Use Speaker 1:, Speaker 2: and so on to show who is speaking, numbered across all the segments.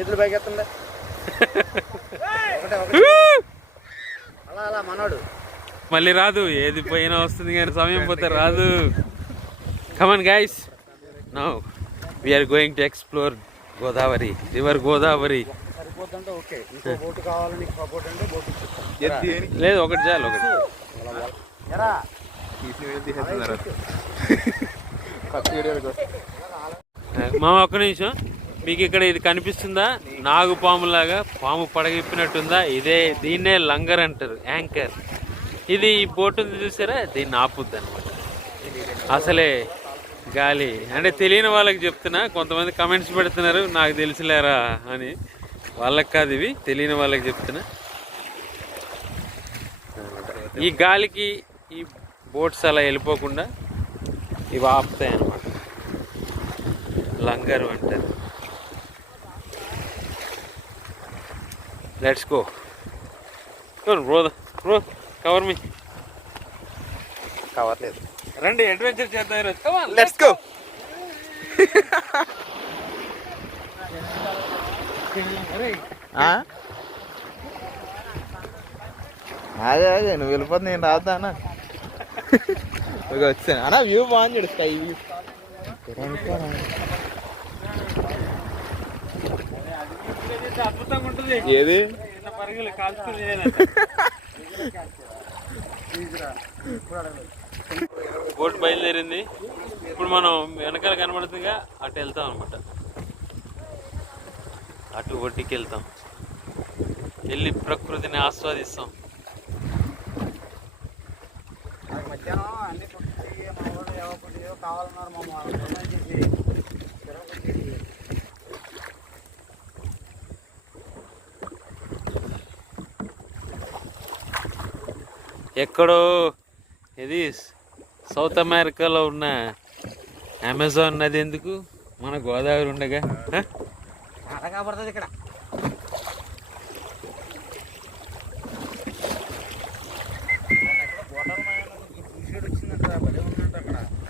Speaker 1: చేతులు పైకెత్తండి. అలా అలా మనోడు.
Speaker 2: మళ్ళీ రాదు. ఏది పోయినా వస్తుంది కానీ సమయం పోతే రాదు. Come on guys now we are going to explore Godavari river Godavari
Speaker 1: సరిపోతుంటే okay. ఇంకో బోటు కావాలని సపోర్ట్ అంటే బోటు ఇప్పిస్తాం.
Speaker 2: లేదు ఒకటి చాలు ఒకటి. మామ ఒక్క నిమిషం. మీకు ఇక్కడ ఇది కనిపిస్తుందా? నాగు పాములాగా పాము పడగిప్పినట్టుందా? ఇదే దీన్నే లంగర్ అంటారు యాంకర్. ఇది ఈ బోట్ ఉంది చూసారా? దీన్ని ఆపుద్ది అనమాట అసలే గాలి. అంటే తెలియని వాళ్ళకి చెప్తున్నా కొంతమంది కమెంట్స్ పెడుతున్నారు నాకు తెలిసిలేరా అని. వాళ్ళకి కాదు ఇవి తెలియని వాళ్ళకి చెప్తున్నా. ఈ గాలికి ఈ బోట్స్ అలా వెళ్ళిపోకుండా ఇవి ఆపుతాయి అన్నమాట లంగరు అంటారు. Let's go bro bro cover me
Speaker 1: కవర్లేదు
Speaker 2: రండి అడ్వెంచర్ చేద్దాం ఈరోజు. Come on,
Speaker 1: లెట్స్ గో
Speaker 3: అదే అదే నువ్వు వెళ్ళిపోతుంది నేను రావద్దా అన్న. ఇక వచ్చాను. అన్న వ్యూ బాగుంది స్కై వ్యూ ఏది?
Speaker 2: బోట్ బయలుదేరింది. ఇప్పుడు మనం వెనకాల కనబడుతుందిగా అటు వెళ్తాం అనమాట అటు ఒడ్డుకి వెళ్తాం. వెళ్ళి ప్రకృతిని ఆస్వాదిస్తాం.
Speaker 1: నాకు మధ్యాహ్నం అన్ని కొట్టి మా వాళ్ళు ఎవరు కొట్టి ఏదో కావాలన్నారు మా మా ఫోన్ చేసి తిరగకొట్టి
Speaker 2: ఎక్కడో ఇది సౌత్ అమెరికాలో ఉన్న అమెజాన్ నది ఎందుకు? మన గోదావరి ఉండగా.
Speaker 1: కాబడుతుంది ఇక్కడ.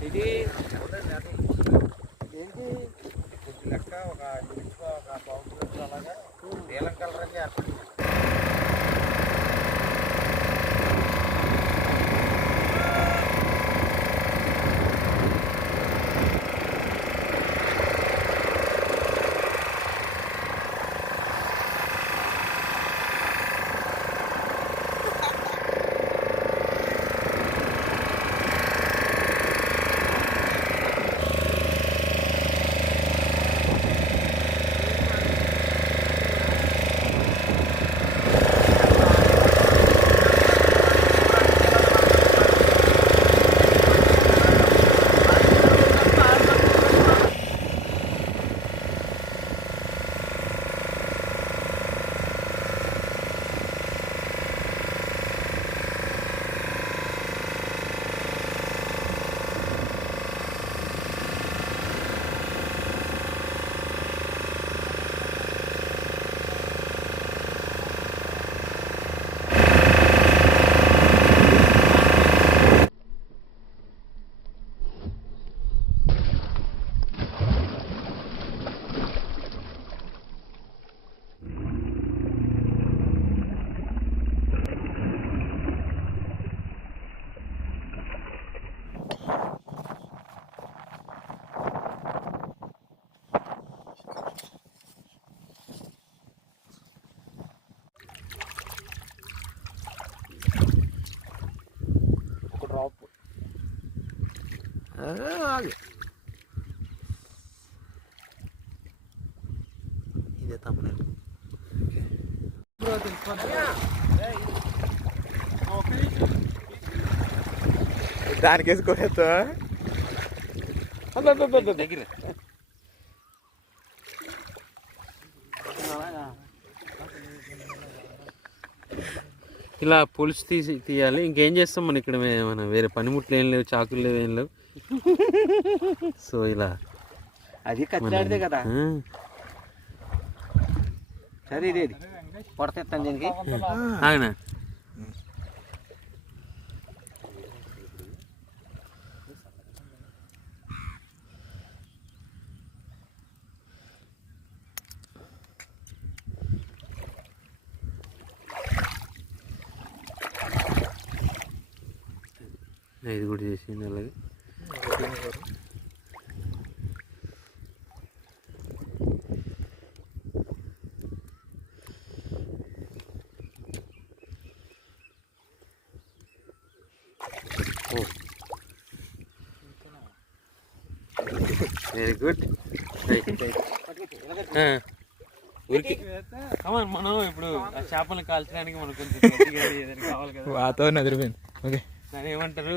Speaker 1: ఇది ఏంటి? లెక్క ఒక ఒక కిలోమీటర్ అలాగా. నీలం కలర్ అని ఏర్పడింది.
Speaker 3: ఇదే తమ్ముడు. దానికి వేసుకోలేదు
Speaker 2: దగ్గర ఇలా పులుసు తీసి తీయాలి. ఇంకేం చేస్తాం మనం ఇక్కడ? మే- మన వేరే పనిముట్లు ఏం లేవు చాకులు లేవు ఏం లేవు. సో ఇలా
Speaker 1: అది కత్తిలాడితే కదా. సరే ఇది ఇది. పొడతెత్తాను దీనికి.
Speaker 2: అవునా ఇది కూడా చేసింది అలాగే. వెరీ గుడ్ ఊరికి మనం ఇప్పుడు ఆ చేపలు కాల్చడానికి మనకు కొంచెం గట్టిగా ఏదైనా కావాలి కదా.
Speaker 3: వాతావరణం ఎదిరిపోయింది. ఓకే
Speaker 2: దాని ఏమంటారు?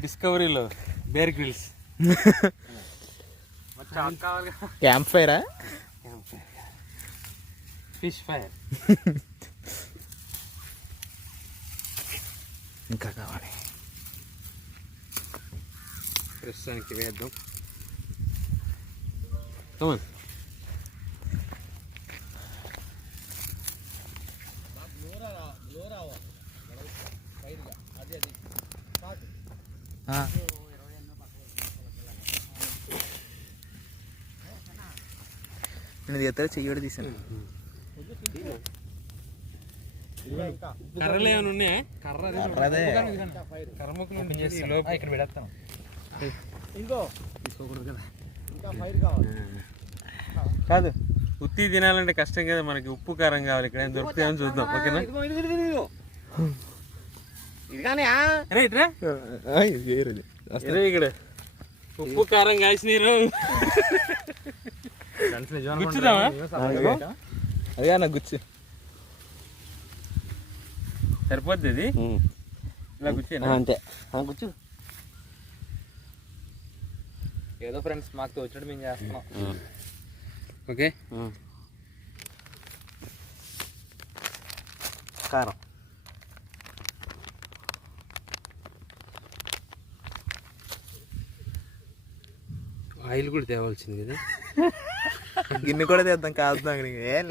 Speaker 2: డిస్కవరీలో బేర్ గ్రిల్స్ కావాలి
Speaker 3: క్యాంప్ ఫైరా
Speaker 2: ఫిష్ ఫైర్
Speaker 3: ఇంకా కావాలి.
Speaker 2: ప్రస్తుతానికి వేద్దాం. కమాన్
Speaker 3: నేను ఎత్తారు చెయ్యి తీసాను
Speaker 2: కర్రలు ఏమైనా ఉన్నాయా? కర్ర
Speaker 3: అదే
Speaker 2: కర్ర ముక్కలు లోపు
Speaker 3: ఇక్కడ పెడతాను
Speaker 1: ఇంకో
Speaker 2: తీసుకోకూడదు కదా.
Speaker 1: ఇంకా ఫైర్ కావాలి.
Speaker 2: కాదు ఉత్తి తినాలంటే కష్టం కదా మనకి. ఉప్పు కారం కావాలి ఇక్కడ. ఏం దొరుకుతాయని చూద్దాం. ఓకేనా? ఇక్కడ. ఉప్పు కారం కాసినీరు గుచ్చుదామా
Speaker 3: అదే నా గుచ్చి.
Speaker 2: సరిపోద్ది ఇది? ఇలా గుచ్చేనా?
Speaker 1: అంతే. కూర్చో ఏదో ఫ్రెండ్స్ మాకు తోచినట్టు మేము చేస్తున్నాం.
Speaker 2: ఓకే.
Speaker 1: కారం.
Speaker 2: ఆయిల్ కూడా తేవాల్సింది కదా?
Speaker 3: గిన్నె కూడా తెద్దాం కాదు ఏం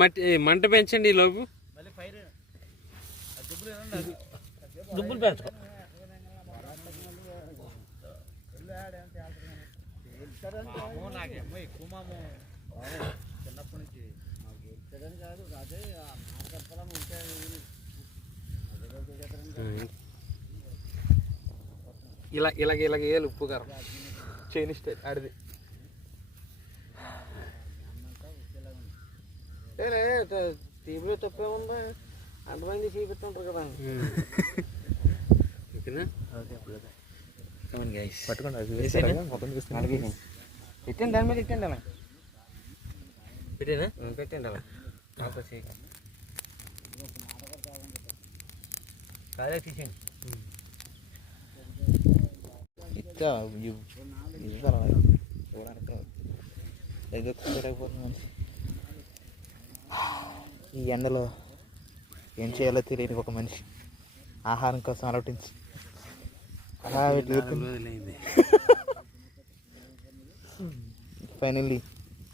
Speaker 2: మట్టి మంట పెంచండి ఈ లోపు.
Speaker 1: దుబ్బులు పెంచుకో. చిన్నప్పటి నుంచి కాదు అదే చెప్పాలని ఉంటే
Speaker 2: ఇలా ఇలాగ ఇలాగ వేయాలి ఉప్పు కారం.
Speaker 3: చైనీ స్టైల్ ఆడిది
Speaker 1: టీవీలో తప్పే ఉందా? అంతమంది చూపిస్తుంటారు కదా.
Speaker 2: ఓకేనా?
Speaker 3: పట్టుకోండి అది
Speaker 1: పెట్టండి దాని మీద పెట్టండి అలా
Speaker 2: పెట్టేనా?
Speaker 1: పెట్టండి అలా కాదే తీసేయండి.
Speaker 3: ఇవ్వరా? చూడడానికి రాదు. ఏదో కుదరకపోతుంది మనిషి. ఈ ఎండలో ఏం చేయాలో తెలియని ఒక మనిషి ఆహారం కోసం ఆలోచించి. అలా ఫైనల్లీ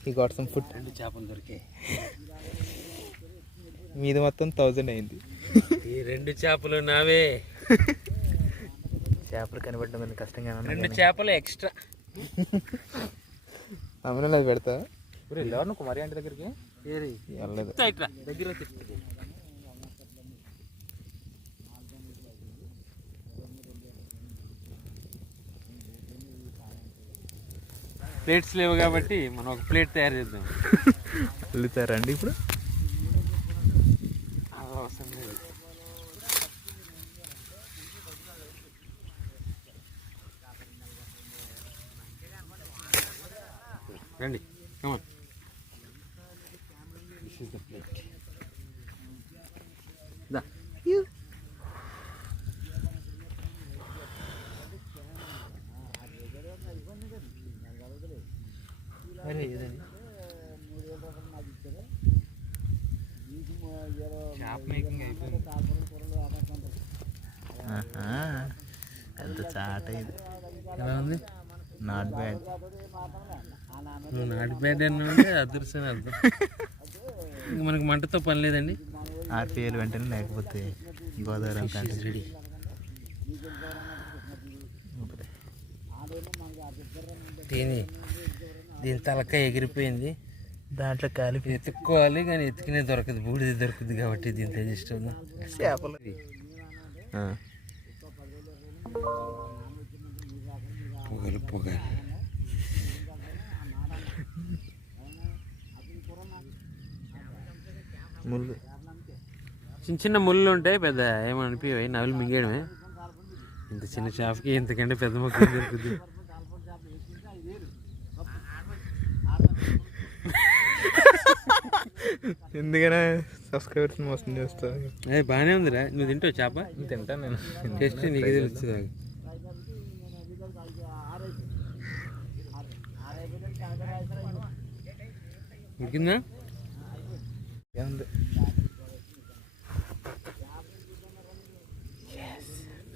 Speaker 3: ఈ గాట్ సమ్ ఫుడ్
Speaker 2: రెండు చేపలు దొరికాయి.
Speaker 3: మీది మొత్తం థౌజండ్ అయింది.
Speaker 2: ఈ రెండు చేపలు నావే.
Speaker 3: చేపలు కనిపెట్టడం కొంచెం కష్టంగా
Speaker 2: రెండు చేపలు ఎక్స్ట్రా.
Speaker 3: అమ్మలో అది పెడతా వెళ్ళేవారు కుమారి ఆంటీ దగ్గరికి? వెళ్ళలేదు.
Speaker 2: దగ్గర ప్లేట్స్ లేవు కాబట్టి మనం ఒక ప్లేట్ తయారు చేద్దాం.
Speaker 3: వెళ్తారండి ఇప్పుడు?
Speaker 2: అవసరం లేదు. రండి కమన్ అరే ఇదండి షాప్ మేకింగ్ అయిపోయింది.
Speaker 3: ఆహా. ఎంత చాట ఇది.
Speaker 2: ఎలా ఉంది?
Speaker 3: నాట్ బ్యాడ్
Speaker 2: నాటి బ్యాడ్ అంటే అదృష్టం అని అర్థం. మనకి మంటతో పని లేదండి.
Speaker 3: ఆర్పిఎల్ వెంటనే లేకపోతే గోదావరి
Speaker 2: రెడీ. దీని దీని తలకాయ ఎగిరిపోయింది.
Speaker 3: దాంట్లో కాలిపి
Speaker 2: ఎత్తుక్కోవాలి కానీ ఎత్తుకునే దొరకదు. బూడిద దొరకదు కాబట్టి దీంతో ఇష్టం
Speaker 3: చేపలు.
Speaker 2: పొగలు పొగలు.
Speaker 3: ముళ్ళు.
Speaker 2: చిన్న చిన్న ముళ్ళు ఉంటాయి పెద్ద ఏమనిపించాయి నవ్వులు మింగేయడమే. ఇంత చిన్న షాప్కి ఇంతకంటే పెద్ద మొక్క దొరుకుతుంది
Speaker 3: ఎందుకనే సబ్స్క్రైబర్స్ మోసం చేస్తా.
Speaker 2: అదే బాగానే ఉందిరా. నువ్వు తింటావు చేప?
Speaker 3: తింటా నేను
Speaker 2: టేస్ట్ నీకు తెలుస్తుంది ఉడికిందా?
Speaker 3: ఏముంది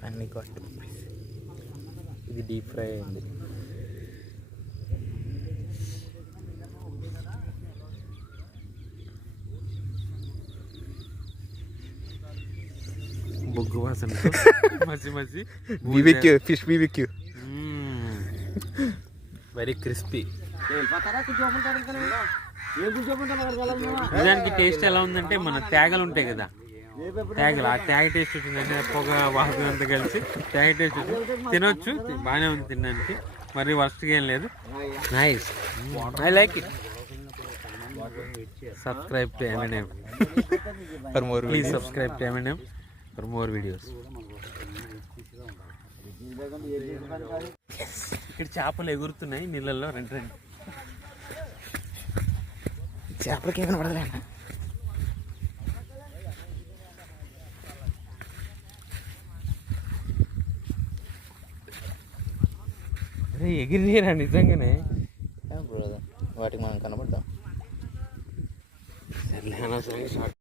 Speaker 3: అన్ని కొట్టు ఇది డీప్ ఫ్రై అయింది
Speaker 2: బొగ్గు వాసన మసి మసి
Speaker 3: BBQ fish BBQ
Speaker 2: very crispy నిజానికి టేస్ట్ ఎలా ఉందంటే మన తేగలు ఉంటాయి కదా. తేగలు ఆ తేగ టేస్ట్ వచ్చిందంటే పొగ వాసన అంతా కలిసి తేగ టేస్ట్ వచ్చింది. తినొచ్చు బాగానే ఉంది తినడానికి. మరి వర్స్ట్గా ఏం లేదు. Nice I like it subscribe to MNM
Speaker 3: for more
Speaker 2: please subscribe to MNM for more videos ఇక్కడ చేపలు ఎగురుతున్నాయి నీళ్ళల్లో రెండు రెండు.
Speaker 3: చేపలకి ఏమైనా పడలే
Speaker 2: అరే ఎగిరిరా నిజంగానే.
Speaker 3: వాటికి మనం కనబడతాం
Speaker 2: సర్లే అనవసరంగా షార్ట్